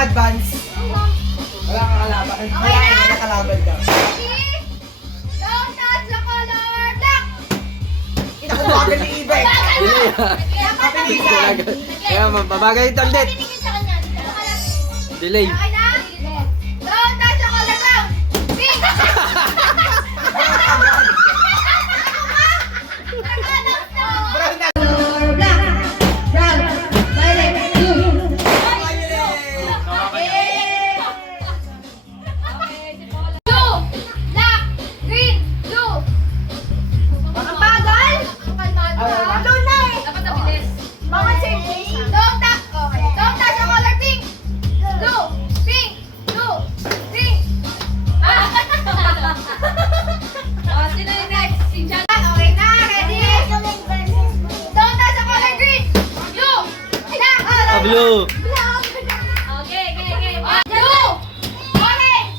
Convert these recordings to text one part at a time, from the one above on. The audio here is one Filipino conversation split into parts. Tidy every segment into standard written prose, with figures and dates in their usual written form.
advance. Wala kang kalaban. Okay na? Wala kang kalaban ka. Don't touch the color black! Kita ko bagal ni Iba eh. Delay ah. Kapilisan. Kaya mabagay ito ulit. Patingin sa kanya. Dito ka lang. Delay. Okay na? Don't touch the color brown! Pink! Brown na. Color black! Brown! Violet! Blue! Blue! Black! Green! Blue! Ang bagal! Blue na eh! Dapat nabilis. Mga change. Don't touch! Okay. Don't touch the color pink! Blue! Pink! Blue! Pink! Sino yung next? Si Jan. Okay na, ready? Don't touch the color green! Blue! Black! Blue. Okay, okay, okay. Blue! Orange!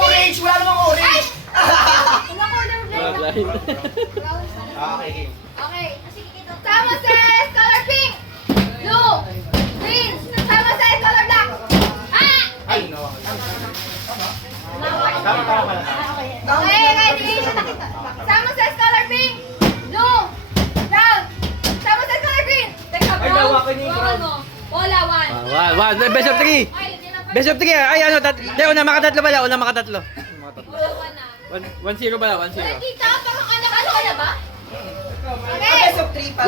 Orange. Wala namang orange. Ilang color Color blue? blind. Okay. Okay. Sama says color pink. Blue. Green. Sama says color black. Ah! Ay, no. Okay, ready? Sama says color pink. Blue. Brown. Sama says color green. Teka, Ay, lawakan niyo yung brown. Bola, one. One. Best of 3. Ay, Best of 3. Ay ano, una makatatlo pala. Una makatatlo. bola, one na. 1-0 pala, 1-0. Wala, tita, parang anak ka na ba? Okay. Best of 3 pa.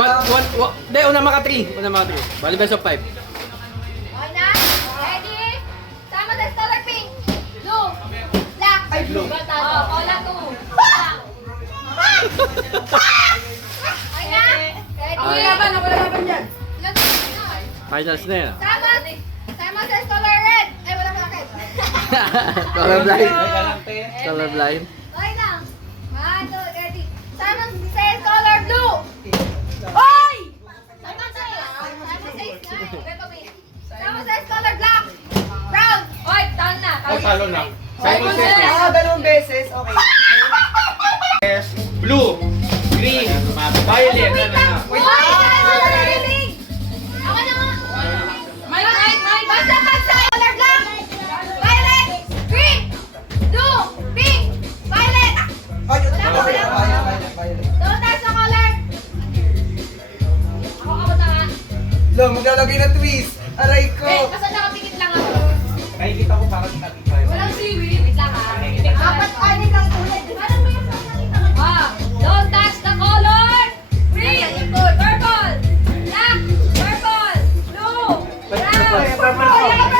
Hindi, una maka 3. Una maka 3. Bali best of 5. Okay na? Ready? Sama says color pink. Blue. Black. Ay, blue. Oh, bola, two. Okay na? Ready? Okay. Ako laban dyan. Finals na yan. Sama says color red. Ay, wala pala red. Color blind. Ay, galante. Color blind. Okay na. 1, 2, ready. Sama says color blue. Oy! Sama says. Sama says color black. Brown. Oy, down na. Ay, talo na. Simon says. Dalawang beses. Okay. Blue, green, violet. Wait lang. Oy, Simon narinig. Ako na nga. Mike. Basta pag sa color black. Violet. Green. Blue. Pink. Violet. Ay, violet. Don't touch the color. Ako na nga. Lo, maglalagay na twist. Aray ko. Basta nakapikit lang ako. Nakikita ko parang nakikita. Walang seaweed. Wait lang ha. Dapat kanin lang tulad. Parang may nakakita ka. Don't touch the color. Green. Purple. Black. Purple. Blue. Brown. Purple.